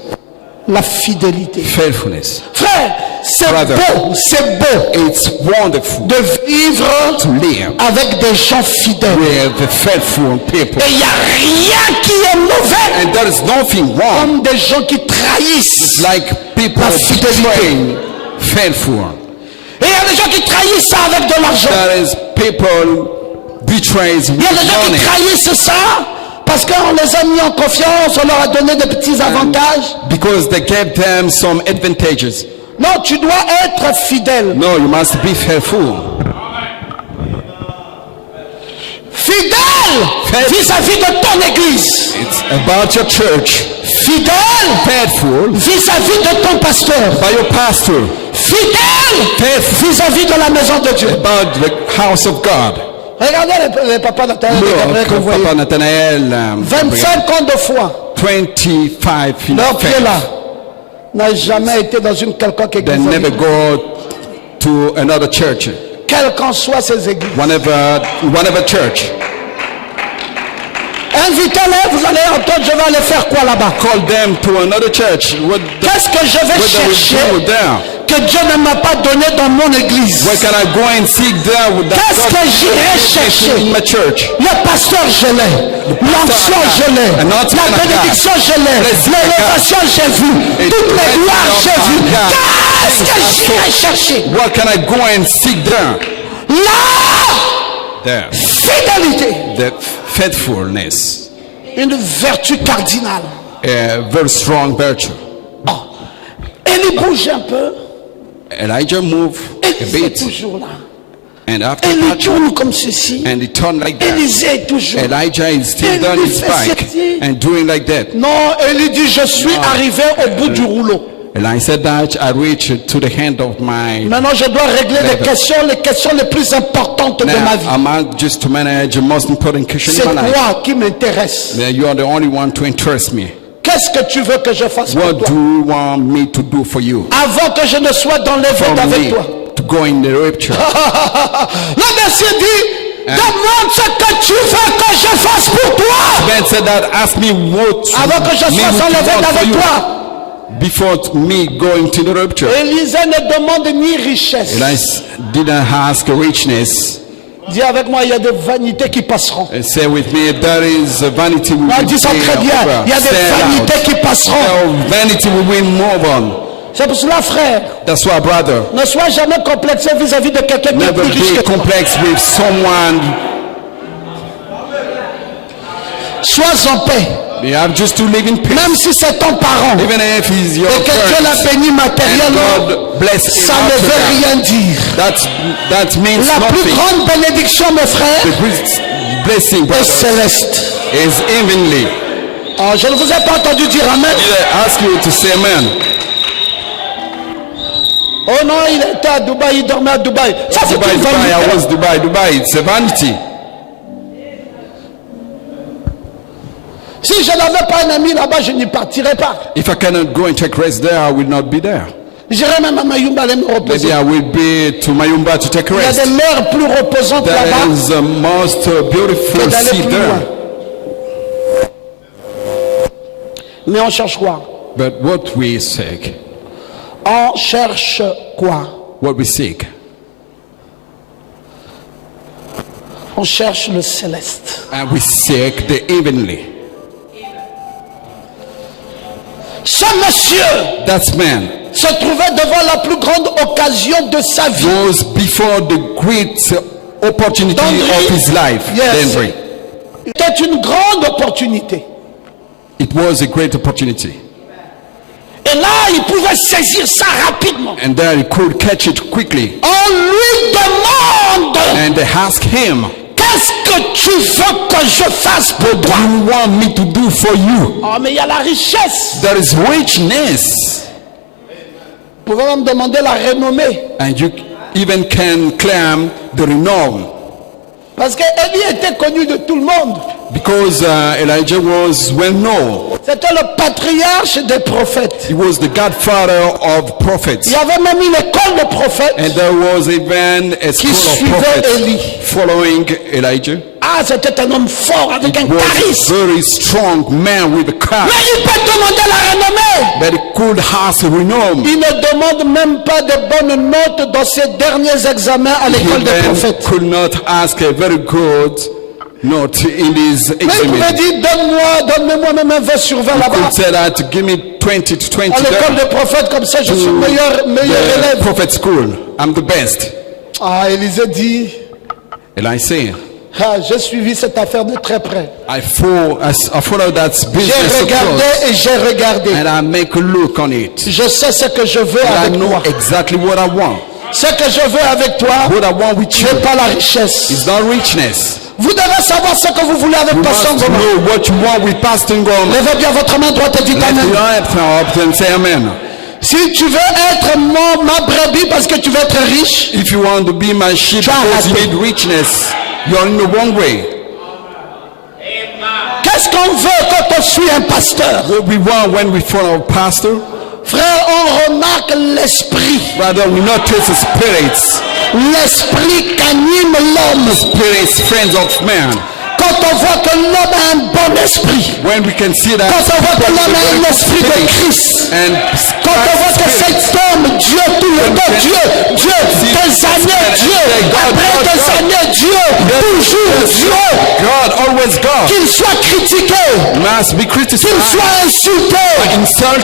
La fidélité. Faithfulness. Frère, c'est Brother. beau It's wonderful de vivre to live avec des gens fidèles. with the faithful people. Et il n'y a rien qui est mauvais And there is nothing wrong comme des gens qui trahissent. like people La fidélité. betraying faithful. Et il y a des gens qui trahissent ça avec de l'argent. There is people betrays Il y a des gens money qui trahissent ça parce qu'on les a mis en confiance, on leur a donné des petits avantages. because they gave them some advantages. Non, tu dois être fidèle. No, you must be faithful. Fidèle vis-à-vis de ton église. It's about your church. Fidèle Faithful vis-à-vis de ton pasteur. by your pastor. Fidèle vis-à-vis de la maison de Dieu. About the house of God. Regardez les papas Nathanaël et Gabriel que vous Look, voyez. Papa Nathanael, 25 ans de foi. 25 in Leur pied faith. là n'a jamais été dans une quelconque They église. never go to another church. Quelles qu'en soient ces églises. Whenever church. Invitez-les, vous allez entendre, je vais aller faire quoi là-bas? Call them to another church. Qu'est-ce que je vais What they will chercher do there? que Dieu ne m'a pas donné dans mon église? Where can I go and seek there with that Qu'est-ce que j'irai chercher? in my church? Le pasteur, je l'ai. L'onction, je l'ai. La bénédiction, je l'ai. L'élévation, j'ai vu. Toutes les gloires, j'ai vu. Qu'est-ce que j'irai chercher? What can I go and seek there? La There. fidélité. The faithfulness. Une vertu cardinale. A very strong virtue. Oh. Élie bouge un peu. Elijah moved a Élisée est bit, toujours là. and after Élie touching, tourne comme ceci. and he turned like that. Élisée est toujours là. Elijah is still Élie down his fait back ceci. and doing like that. Non, Élie dit, je suis arrivé au bout du rouleau. And I said that I reached to the hand of my. Maintenant, je dois régler les questions les plus importantes de ma Now, vie. I'm out just to manage the most important question C'est in my life. toi qui m'intéresse. You are the only one to interest me. Qu'est-ce que tu veux que je fasse pour What toi? do you want me to do for you? Avant que je ne sois dans les For vêtements avec me toi. to go in the rapture. Le Messie dit, Demande ce que tu veux que je fasse pour toi. Man said that, ask me what Avant que je sois enlevé avec toi. Before me going to the rupture. Élisée ne demande ni richesse. Elijah didn't ask richness. Dis avec moi, il y a des vanités qui passeront. And say with me, there is a vanity we will Dis ça très bien. Il y a des vanités qui passeront. Vanity we will move on. C'est pour cela, frère. That's why, brother. Ne sois jamais complexé vis-à-vis de quelqu'un qui est plus riche que toi. Never be complex with someone. Sois en paix. You have just to live in peace. Même si c'est ton parent. Even if he's your et que Dieu l'a béni matériellement, ça ne veut rien dire. That means la nothing. plus grande bénédiction, mes frères, blessing, est céleste. Is heavenly. Oh, je ne vous ai pas entendu dire amen. I ask you to say amen. Oh non, il était à Dubaï, il dormait à Dubaï. Ça, c'est Dubai, une vanité. I was Dubai, it's a vanity. Si je n'avais pas un ami là-bas, je n'y partirais pas. If I cannot go and take rest there, I will not be there. J'irai même à Mayumba aller me reposer. Maybe I will be to Mayumba to take rest. Il y a des mers plus reposantes là-bas. There is the most beautiful sea there. Mais on cherche quoi? But what we seek. On cherche quoi? What we seek. On cherche le céleste. And we seek the heavenly. Ce monsieur, that man, se trouvait devant la plus grande occasion de sa vie. Was before the great opportunity of his life. Yes. C'était une grande opportunité. It was a great opportunity. Et là, il pouvait saisir ça rapidement. And there he could catch it quickly. On lui demande. And they ask him, qu'est-ce que tu veux que je fasse pour toi? What do you want me to do for you? Oh, mais il y a la richesse. There is richness. Vous pouvez même demander la renommée. And you even can claim the renown. Parce qu'Élie était connu de tout le monde. Because Elijah was well known. C'était le patriarche des prophètes. He was the godfather of prophets. Il y avait même une école de prophètes. And there was even a school of prophets Élie. Following Elijah. Ah, c'était un homme fort avec un charisme. Very strong man with a charisma. Mais il peut demander la renommée. But he could ask renown. Il ne demande même pas de bonnes notes dans ses derniers examens à l'école des prophètes. Could not ask a very good note in his exam. Mais il pouvait dire, donne-moi même un 20 sur 20 là-bas. He could say that, give me 20 to 20 à l'école des prophètes, comme ça je suis meilleur élève. Prophet school, I'm the best. Ah, Élisée dit. Elijah. Ah, j'ai suivi cette affaire de très près. I follow that business. J'ai regardé et j'ai regardé. And I make a look on it. Je sais ce que je veux and avec I know toi. Exactly what I want. Ce que je veux avec toi, what I want with you, n'est pas la richesse. It's not richness. Vous devez savoir ce que vous voulez avec Pasteur Ngoma. You know what you want with Pasteur Ngoma. Levez bien votre main droite et dites amen. Say amen. Si tu veux être ma brebis parce que tu veux être riche, if you want to be my sheep because you need richness, you're in the wrong way. Qu'est-ce qu'on veut quand on suit un pasteur? What we want when we follow a pastor? Frère, on remarque l'esprit. Brother, we notice the spirits. L'esprit qu'anime l'homme. Spirits, friends of man. Quand on voit que l'homme a un bon esprit. When we can see that. Quand on voit que l'homme a un esprit de Christ. Quand on voit que cet homme, Dieu tout le temps, Dieu, des années, Dieu, après des années, Dieu, toujours Dieu. God, always God. Qu'il soit critiqué. Must be criticized. Qu'il soit insulté.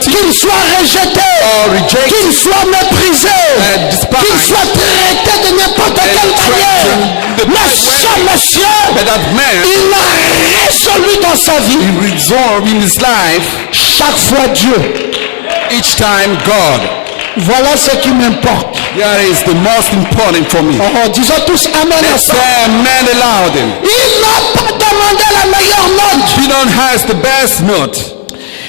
Qu'il soit rejeté. Qu'il soit méprisé. Qu'il soit traité de n'importe quelle manière. Mais ce monsieur, il a résolu dans sa vie. He resolved in his life. Chaque fois Dieu. Each time God. Voilà ce qui m'importe. That is the most important for me. Oh, disons tous amen à ça. Amen aloud. Il n'a pas demandé la meilleure note. He don't has the best note.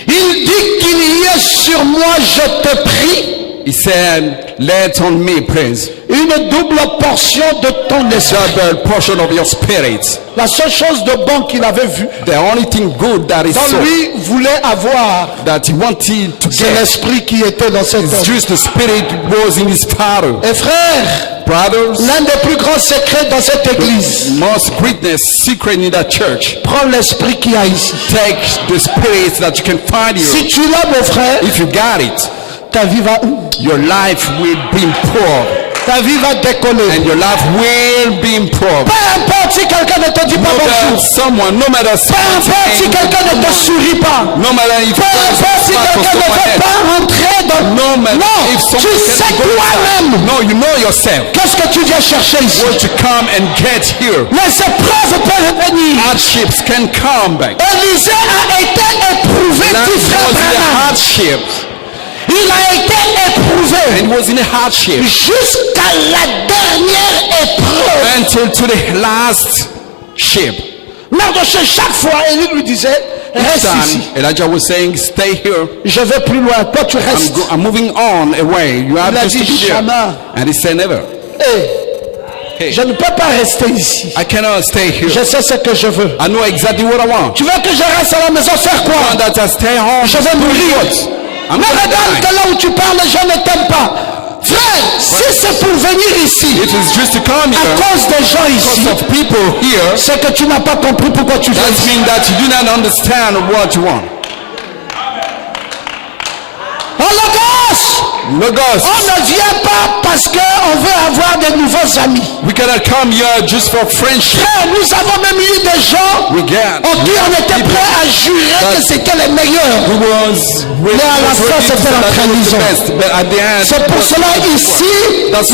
Il dit qu'il y ait sur moi, je te prie. He said, let on me, please. Une double portion de ton esprit. Double portion of your spirit. La seule chose de bon qu'il avait vu, The only thing good that is dans lui voulait avoir, that he wanted to c'est get l'esprit qui était dans cet is homme. just the spirit was in his father. Et frère, Brothers, l'un des plus grands secrets dans cette église, most greatness secret in that church. prends l'esprit qu'il y a ici. Take the spirit that you can find here. Si tu l'as, mon frère, If you got it, ta vie va, your life will be improved. ta vie va décoller. And your life will be improved. Peu importe si quelqu'un ne te dit pas No matter bonjour. someone, no matter Peu importe si someone, quelqu'un ne te sourit pas. no matter if Peu importe si quelqu'un ne veut pas rentrer dans... no matter Non, if tu someone sais can go toi-même. inside. No, you know yourself. Qu'est-ce que tu viens chercher ici? What you come and get here. Les épreuves peuvent venir. Hardships can come back. Élisée a été éprouvé, Now, dit he frère was in a Branham. hardships. Il a été éprouvé And he was in a hardship jusqu'à la dernière épreuve. until to the last ship. Mardochée, chaque fois, Élie lui disait, reste ici. Time, Elijah was saying, stay here. Je vais plus loin. Toi, tu restes. I'm moving on away. You have Il a just to dit, be there. jamais. And he said, never. Hey, je ne peux pas rester ici. I cannot stay here. Je sais ce que je veux. I know exactly what I want. Tu veux que je reste à la maison faire I quoi? want that I stay home. Je vais mourir. I'm Mais gonna regarde die. que là où tu parles, les gens ne t'aiment pas. Frère, si c'est pour venir ici, It is just to come à here cause des gens ici, because of people here. c'est que tu n'as pas compris pourquoi tu viens That ici. means that you do not understand what you want. Oh, Logos! Logos. On ne vient pas parce qu'on veut avoir de nouveaux amis. We cannot come here just for friendship. Frère, nous avons même eu des gens We can. en qui on était prêt à jurer que c'était les meilleurs. Mais à la fin, c'était la trahison. C'est pour cela ici,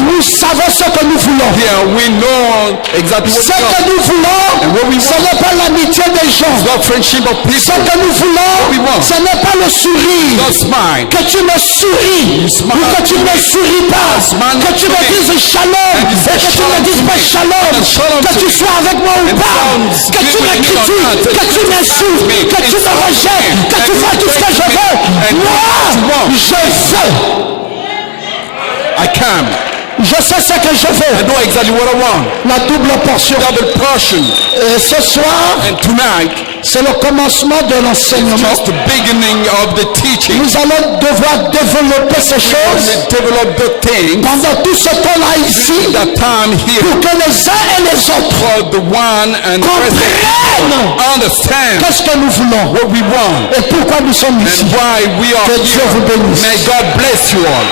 nous savons ce que nous voulons. Yeah, we know exactly what Ce que nous voulons, ce n'est pas l'amitié des gens. not friendship of Ce people. que nous voulons, ce n'est pas le sourire. Not smile. Que tu me souris ou que tu ne souris pas. Que tu me dises shalom et que tu ne dises pas shalom. Que tu sois avec moi ou pas. Que tu me critiques, que tu m'insultes, que tu me rejettes, que tu fasses tout ce que je veux. Moi, je veux. I come. Je sais ce que je I veux. know exactly what I want. La double portion. Double portion. Et ce soir, And tonight, c'est le commencement de l'enseignement. just the beginning of the teaching. Nous allons devoir développer ces choses We develop the thing pendant tout ce temps-là ici that time here pour que les uns et les autres for the one and comprennent understand qu'est-ce que nous voulons what we want et pourquoi nous sommes ici. and why we are Que Dieu here. vous bénisse. May God bless you all.